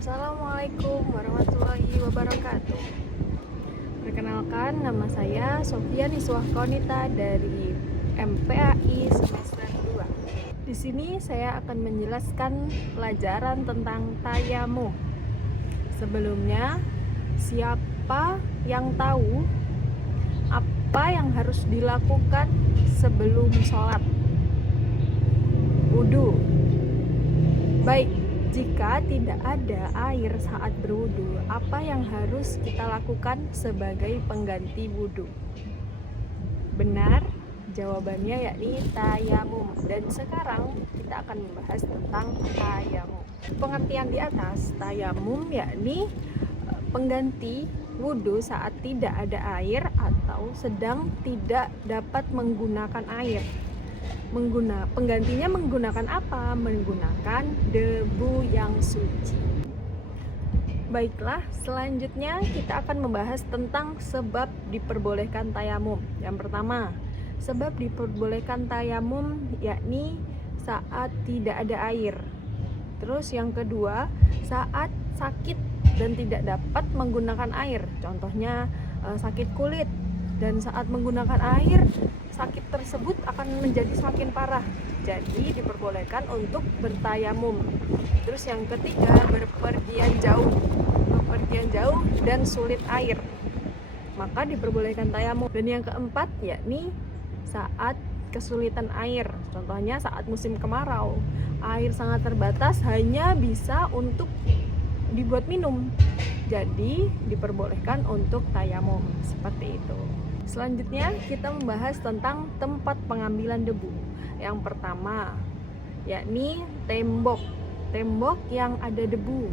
Assalamualaikum warahmatullahi wabarakatuh. Perkenalkan, nama saya Sofia Niswah Konita dari MPAI semester 2. Di sini saya akan menjelaskan pelajaran tentang tayamum. Sebelumnya, siapa yang tahu apa yang harus dilakukan sebelum sholat? Wudu. Baik, jika tidak ada air saat berwudu, apa yang harus kita lakukan sebagai pengganti wudu? Benar, jawabannya yakni tayamum. Dan sekarang kita akan membahas tentang tayamum. Pengertian di atas, tayamum yakni pengganti wudu saat tidak ada air atau sedang tidak dapat menggunakan air. Penggantinya menggunakan apa? Menggunakan debu yang suci. Baiklah, selanjutnya kita akan membahas tentang sebab diperbolehkan tayamum. Yang pertama, sebab diperbolehkan tayamum yakni saat tidak ada air. Terus yang kedua, saat sakit dan tidak dapat menggunakan air. Contohnya sakit kulit. Dan saat menggunakan air, sakit tersebut akan menjadi semakin parah. Jadi diperbolehkan untuk bertayamum. Terus yang ketiga, bepergian jauh dan sulit air, maka diperbolehkan tayamum. Dan yang keempat yakni saat kesulitan air. Contohnya saat musim kemarau, air sangat terbatas, hanya bisa untuk dibuat minum. Jadi diperbolehkan untuk tayamum seperti itu. Selanjutnya kita membahas tentang tempat pengambilan debu. Yang pertama yakni tembok yang ada debu,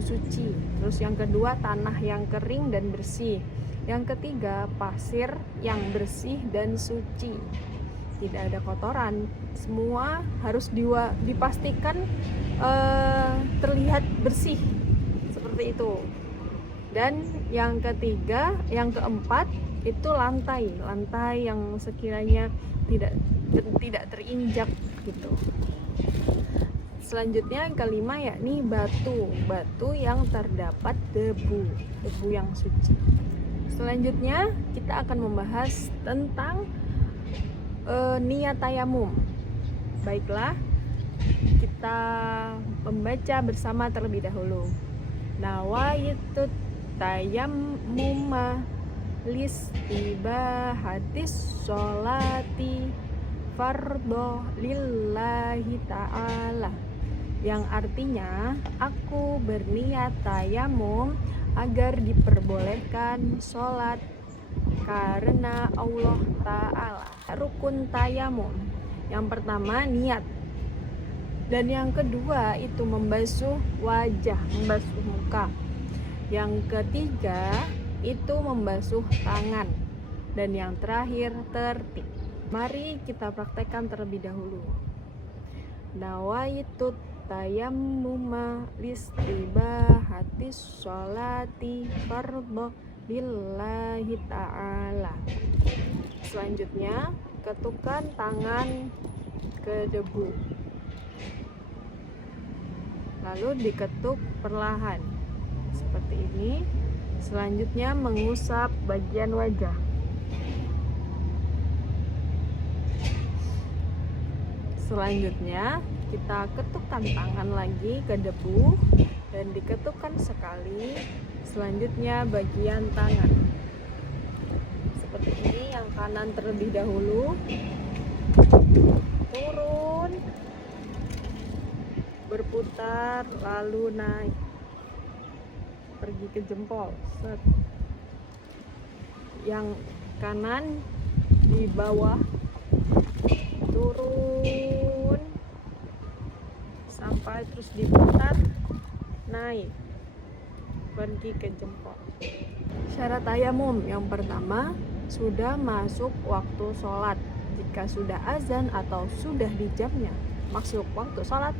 suci. Terus yang kedua, tanah yang kering dan bersih. Yang ketiga, pasir yang bersih dan suci, tidak ada kotoran. Semua harus dipastikan terlihat bersih seperti itu. Dan yang keempat itu lantai yang sekiranya tidak terinjak gitu. Selanjutnya yang kelima yakni batu yang terdapat debu yang suci. Selanjutnya kita akan membahas tentang niat tayamum. Baiklah, kita membaca bersama terlebih dahulu. Nawaitu tayammuma listibahatis sholati fardho lillahi ta'ala, yang artinya aku berniat tayamum agar diperbolehkan sholat karena Allah Ta'ala. Rukun tayamum yang pertama niat, dan yang kedua itu membasuh wajah, membasuh muka. Yang ketiga itu membasuh tangan, dan yang terakhir tertib. Mari kita praktekkan terlebih dahulu. Nawaitu tayammuma listibahatis sholati fardho lillahi ta'ala. Selanjutnya ketukkan tangan ke debu, lalu diketuk perlahan seperti ini. Selanjutnya mengusap bagian wajah. Selanjutnya kita ketukkan tangan lagi ke debu dan diketukkan sekali. Selanjutnya bagian tangan seperti ini. Yang kanan terlebih dahulu, turun, berputar, lalu naik, pergi ke jempol. Set. Yang kanan di bawah, turun sampai terus diputar, naik, pergi ke jempol. Syarat tayamum yang pertama, sudah masuk waktu sholat. Jika sudah azan atau sudah di jamnya masuk waktu sholat,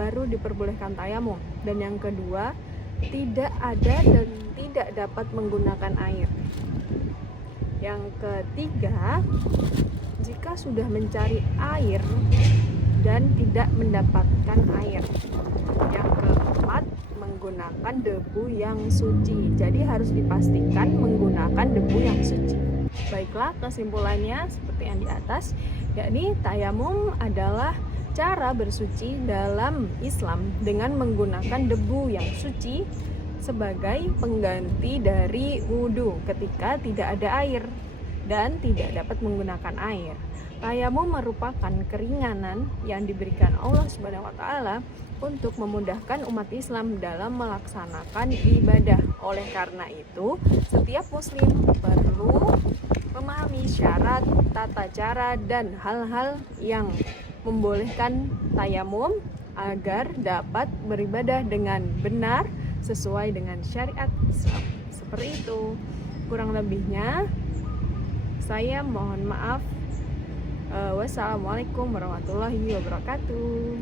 baru diperbolehkan tayamum. Dan yang kedua, tidak ada dan tidak dapat menggunakan air. Yang ketiga, jika sudah mencari air dan tidak mendapatkan air. Yang keempat, menggunakan debu yang suci. Jadi harus dipastikan menggunakan debu yang suci. Baiklah, kesimpulannya seperti yang di atas, yakni tayamum adalah cara bersuci dalam Islam dengan menggunakan debu yang suci sebagai pengganti dari wudhu ketika tidak ada air dan tidak dapat menggunakan air. Tayamum merupakan keringanan yang diberikan Allah Subhanahu wa taala untuk memudahkan umat Islam dalam melaksanakan ibadah. Oleh karena itu, setiap muslim perlu memahami syarat, tata cara, dan hal-hal yang membolehkan tayamum agar dapat beribadah dengan benar sesuai dengan syariat Islam. Seperti itu. Kurang lebihnya saya mohon maaf. Wassalamualaikum warahmatullahi wabarakatuh.